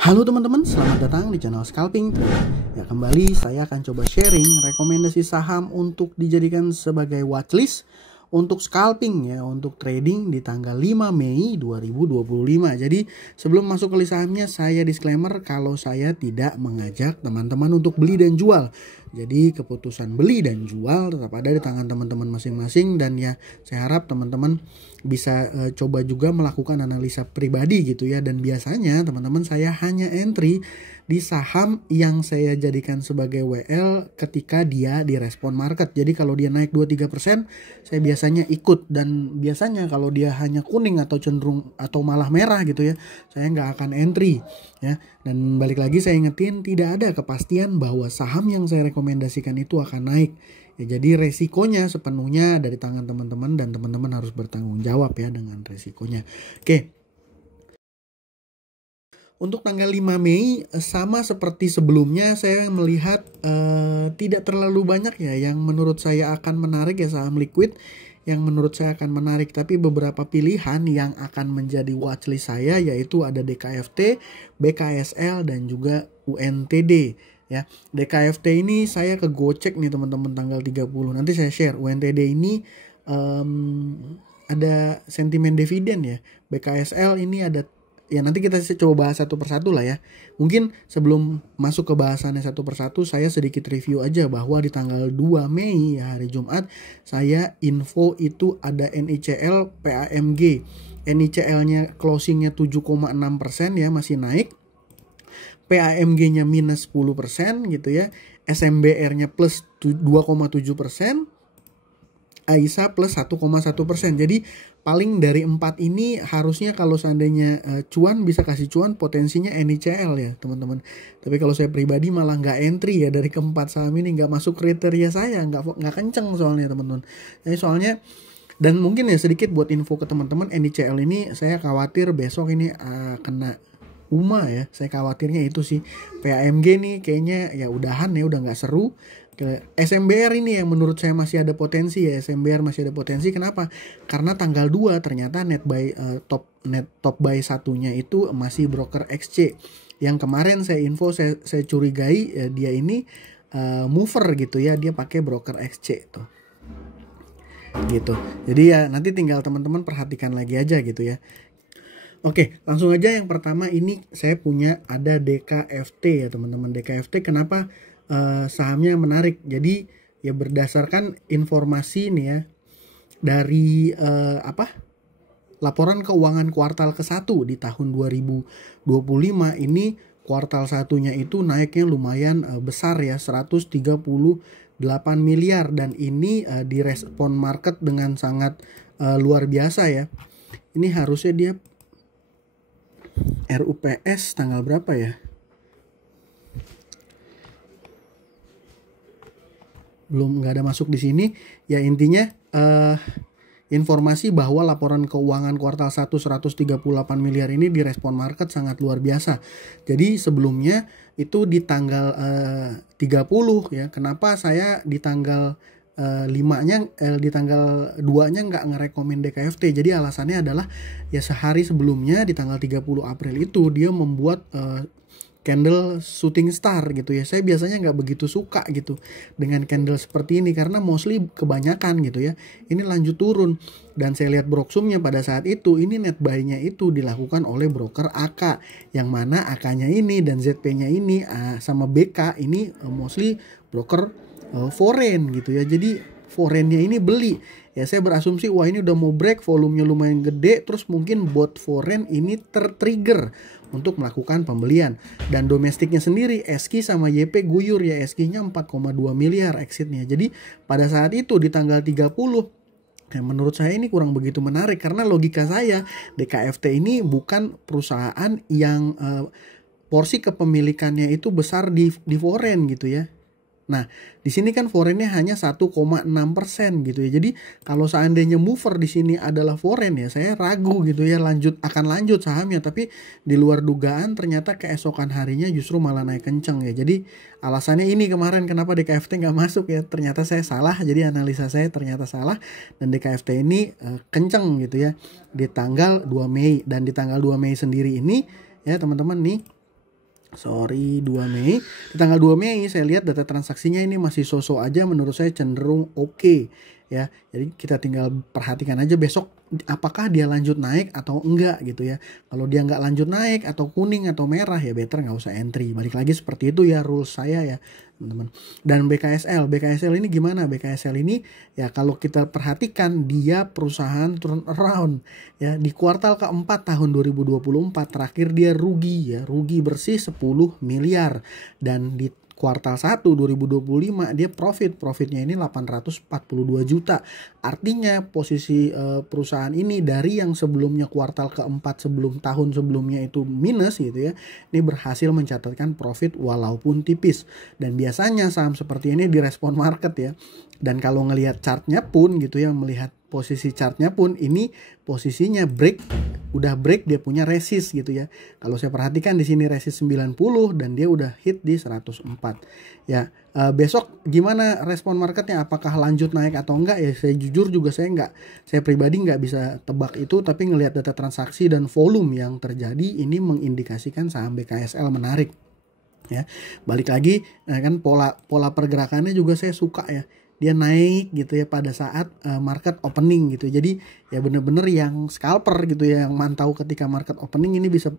Halo teman-teman, selamat datang di channel Scalping Trade. Ya, kembali saya akan coba sharing rekomendasi saham untuk dijadikan sebagai watchlist untuk scalping ya, untuk trading di tanggal 5 Mei 2025. Jadi sebelum masuk ke list sahamnya, saya disclaimer kalau saya tidak mengajak teman-teman untuk beli dan jual. Jadi keputusan beli dan jual tetap ada di tangan teman-teman masing-masing, dan ya saya harap teman-teman bisa coba juga melakukan analisa pribadi gitu ya. Dan biasanya teman-teman saya hanya entry di saham yang saya jadikan sebagai WL ketika dia direspon market. Jadi kalau dia naik 2-3%, saya biasanya ikut, dan biasanya kalau dia hanya kuning atau cenderung atau malah merah gitu ya, saya nggak akan entry ya. Dan balik lagi saya ingetin, tidak ada kepastian bahwa saham yang saya rekomendasikan itu akan naik. Ya, jadi resikonya sepenuhnya dari tangan teman-teman, dan teman-teman harus bertanggung jawab ya dengan resikonya. Oke. Untuk tanggal 5 Mei sama seperti sebelumnya, saya melihat tidak terlalu banyak ya yang menurut saya akan menarik ya, saham liquid yang menurut saya akan menarik. Tapi beberapa pilihan yang akan menjadi watchlist saya yaitu ada DKFT, BKSL, dan juga UNTD. Ya, DKFT ini saya ke Gocek nih teman-teman tanggal 30. Nanti saya share. UNTD ini ada sentimen dividen ya. BKSL ini ada, ya nanti kita coba bahas satu persatu lah ya. Mungkin sebelum masuk ke bahasannya satu persatu, saya sedikit review aja bahwa di tanggal 2 Mei ya, hari Jumat, saya info itu ada NICL PAMG. NICL-nya closingnya 7,6% ya, masih naik. PAMG-nya minus 10% gitu ya. SMBR-nya plus 2,7%. AISA plus 1,1%. Jadi paling dari 4 ini harusnya kalau seandainya cuan bisa kasih cuan, potensinya NICL ya teman-teman. Tapi kalau saya pribadi malah nggak entry ya dari keempat saham ini, nggak masuk kriteria saya, nggak kenceng soalnya teman-teman. Jadi soalnya, dan mungkin ya sedikit buat info ke teman-teman, NICL ini saya khawatir besok ini kena UMA ya. Saya khawatirnya itu sih. PAMG nih kayaknya ya udahan ya, udah nggak seru. SMBR ini yang menurut saya masih ada potensi ya. SMBR masih ada potensi. Kenapa? Karena tanggal 2 ternyata net top buy satunya itu masih broker XC. Yang kemarin saya info, saya curigai dia ini mover gitu ya. Dia pakai broker XC tuh. Gitu. Jadi ya nanti tinggal teman-teman perhatikan lagi aja gitu ya. Oke, langsung aja yang pertama ini saya punya ada DKFT ya teman-teman. DKFT kenapa sahamnya menarik? Jadi ya berdasarkan informasi nih ya dari laporan keuangan kuartal ke-1 di tahun 2025 ini, kuartal satunya itu naiknya lumayan besar ya, 138 miliar, dan ini direspon market dengan sangat luar biasa ya. Ini harusnya dia RUPS tanggal berapa ya? Belum, nggak ada masuk di sini. Ya intinya informasi bahwa laporan keuangan kuartal 1 138 miliar ini direspon market sangat luar biasa. Jadi sebelumnya itu di tanggal 30 ya. Kenapa saya di tanggal 5-nya di tanggal 2-nya nggak ngerekomen DKFT? Jadi alasannya adalah ya sehari sebelumnya di tanggal 30 April itu dia membuat candle shooting star gitu ya. Saya biasanya nggak begitu suka gitu dengan candle seperti ini karena mostly kebanyakan gitu ya. Ini lanjut turun, dan saya lihat broksumnya pada saat itu ini net buy-nya itu dilakukan oleh broker AK, yang mana AK-nya ini dan ZP-nya ini sama BK ini mostly broker foreign gitu ya. Jadi foreign-nya ini beli. Ya saya berasumsi wah ini udah mau break, volumenya lumayan gede, terus mungkin bot foreign ini tertrigger untuk melakukan pembelian. Dan domestiknya sendiri SQ sama YP guyur ya, SQ-nya 4,2 miliar exitnya. Jadi pada saat itu di tanggal 30, menurut saya ini kurang begitu menarik karena logika saya DKFT ini bukan perusahaan yang porsi kepemilikannya itu besar di foreign gitu ya. Nah, di sini kan foreign-nya hanya 1,6% gitu ya. Jadi kalau seandainya mover di sini adalah foreign ya, saya ragu gitu ya akan lanjut sahamnya. Tapi di luar dugaan ternyata keesokan harinya justru malah naik kenceng ya. Jadi alasannya ini kemarin kenapa DKFT nggak masuk ya. Ternyata saya salah, jadi analisa saya ternyata salah. Dan DKFT ini kenceng gitu ya di tanggal 2 Mei. Dan di tanggal 2 Mei sendiri ini ya teman-teman nih, Sorry, 2 Mei. Di tanggal 2 Mei saya lihat data transaksinya ini masih so-so aja, menurut saya cenderung oke ya. Jadi kita tinggal perhatikan aja besok apakah dia lanjut naik atau enggak gitu ya. Kalau dia nggak lanjut naik atau kuning atau merah ya better nggak usah entry. Balik lagi seperti itu ya rules saya ya teman-teman. Dan BKSL ini gimana? BKSL ini ya kalau kita perhatikan dia perusahaan turnaround ya, di kuartal keempat tahun 2024 terakhir dia rugi ya, rugi bersih 10 miliar, dan di kuartal 1 2025 dia profitnya ini 842 juta. Artinya posisi perusahaan ini dari yang sebelumnya kuartal keempat sebelum tahun sebelumnya itu minus gitu ya, ini berhasil mencatatkan profit walaupun tipis. Dan biasanya saham seperti ini direspon market ya. Dan kalau ngelihat chartnya pun gitu ya, melihat posisi chartnya pun ini posisinya udah break, dia punya resist gitu ya. Kalau saya perhatikan di sini resist 90 dan dia udah hit di 104 ya. Besok gimana respon marketnya, apakah lanjut naik atau enggak ya, saya jujur juga saya pribadi nggak bisa tebak itu, tapi ngelihat data transaksi dan volume yang terjadi ini mengindikasikan saham BKSL menarik ya. Balik lagi kan pola pergerakannya juga saya suka ya, dia naik gitu ya pada saat market opening gitu. Jadi ya bener-bener yang scalper gitu ya, yang mantau ketika market opening ini bisa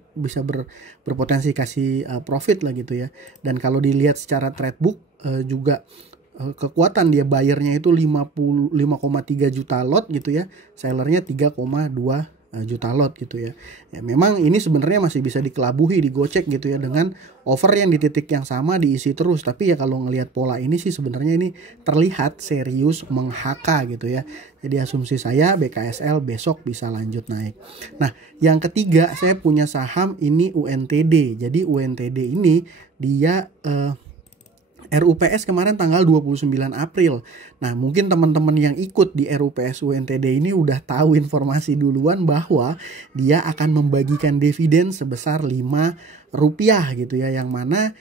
berpotensi kasih profit lah gitu ya. Dan kalau dilihat secara trade book juga kekuatan dia buyernya itu 5,3 juta lot gitu ya, sellernya 3,2 juta lot gitu ya. Ya memang ini sebenarnya masih bisa dikelabuhi, digocek gitu ya, dengan over yang di titik yang sama diisi terus. Tapi ya kalau ngelihat pola ini sih sebenarnya ini terlihat serius menghaka gitu ya. Jadi asumsi saya BKSL besok bisa lanjut naik. Nah, yang ketiga saya punya saham ini UNTD. Jadi UNTD ini dia RUPS kemarin tanggal 29 April. Nah, mungkin teman-teman yang ikut di RUPS UNTD ini udah tahu informasi duluan bahwa dia akan membagikan dividen sebesar Rp5 gitu ya. Yang mana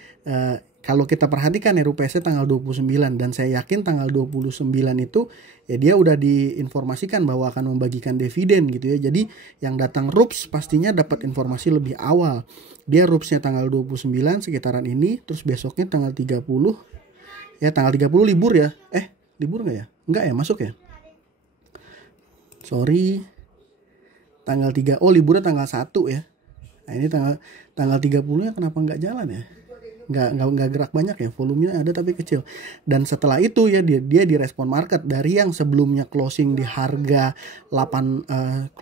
kalau kita perhatikan RUPS-nya tanggal 29, dan saya yakin tanggal 29 itu ya dia udah diinformasikan bahwa akan membagikan dividen gitu ya. Jadi yang datang RUPS pastinya dapat informasi lebih awal. Dia RUPS-nya tanggal 29 sekitaran ini, terus besoknya tanggal 30. Ya tanggal 30 libur ya. Libur nggak ya? Nggak ya, masuk ya? Sorry. Tanggal 3, liburnya tanggal 1 ya. Nah ini tanggal 30-nya kenapa nggak jalan ya? Nggak gerak banyak ya, volumenya ada tapi kecil. Dan setelah itu ya dia direspon market dari yang sebelumnya closing di harga 79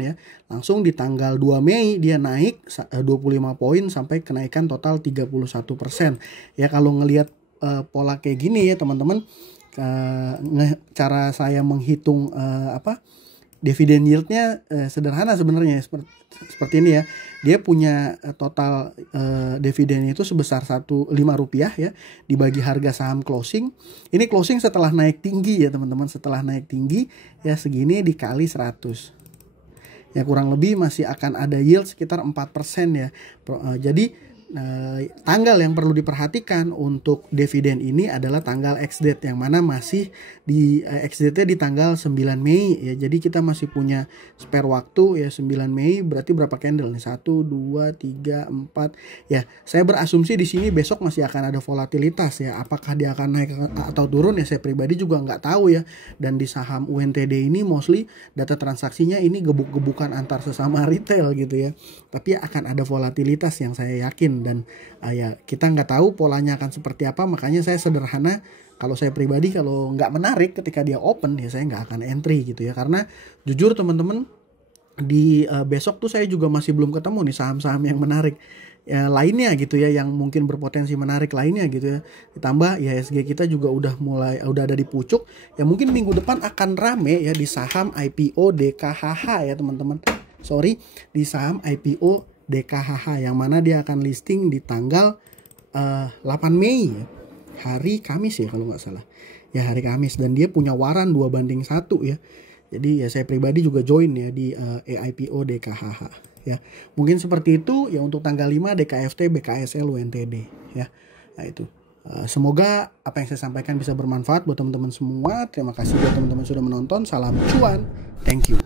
ya, langsung di tanggal 2 Mei dia naik 25 poin sampai kenaikan total 31%. Ya kalau ngelihat pola kayak gini ya teman-teman, cara saya menghitung dividen yieldnya sederhana sebenarnya, seperti ini ya. Dia punya total dividen itu sebesar Rp5 ya, dibagi harga saham closing. Ini closing setelah naik tinggi ya teman-teman, setelah naik tinggi ya segini dikali 100. Ya kurang lebih masih akan ada yield sekitar 4% ya. Jadi tanggal yang perlu diperhatikan untuk dividen ini adalah tanggal ex-date, yang mana masih di ex-date-nya di tanggal 9 Mei ya. Jadi kita masih punya spare waktu ya, 9 Mei berarti berapa candle nih? 1 2 3 4. Ya, saya berasumsi di sini besok masih akan ada volatilitas ya. Apakah dia akan naik atau turun ya saya pribadi juga nggak tahu ya. Dan di saham UNTD ini mostly data transaksinya ini gebuk-gebukan antar sesama retail gitu ya. Tapi akan ada volatilitas yang saya yakin. Dan ya kita nggak tahu polanya akan seperti apa, makanya saya sederhana, kalau saya pribadi kalau nggak menarik ketika dia open ya saya nggak akan entry gitu ya. Karena jujur teman-teman, di besok tuh saya juga masih belum ketemu nih saham-saham yang menarik ya, lainnya gitu ya, yang mungkin berpotensi menarik lainnya gitu ya. Ditambah IHSG kita juga udah ada di pucuk ya, mungkin minggu depan akan rame ya di saham IPO DKHH ya teman-teman. Di saham IPO DKHH yang mana dia akan listing di tanggal 8 Mei ya. Hari Kamis ya kalau nggak salah ya, hari Kamis. Dan dia punya waran 2:1 ya. Jadi ya saya pribadi juga join ya di IPO DKHH ya. Mungkin seperti itu ya untuk tanggal 5 DKFT BKSL UNTD ya. Nah itu semoga apa yang saya sampaikan bisa bermanfaat buat teman-teman semua. Terima kasih buat teman-teman sudah menonton. Salam cuan, thank you.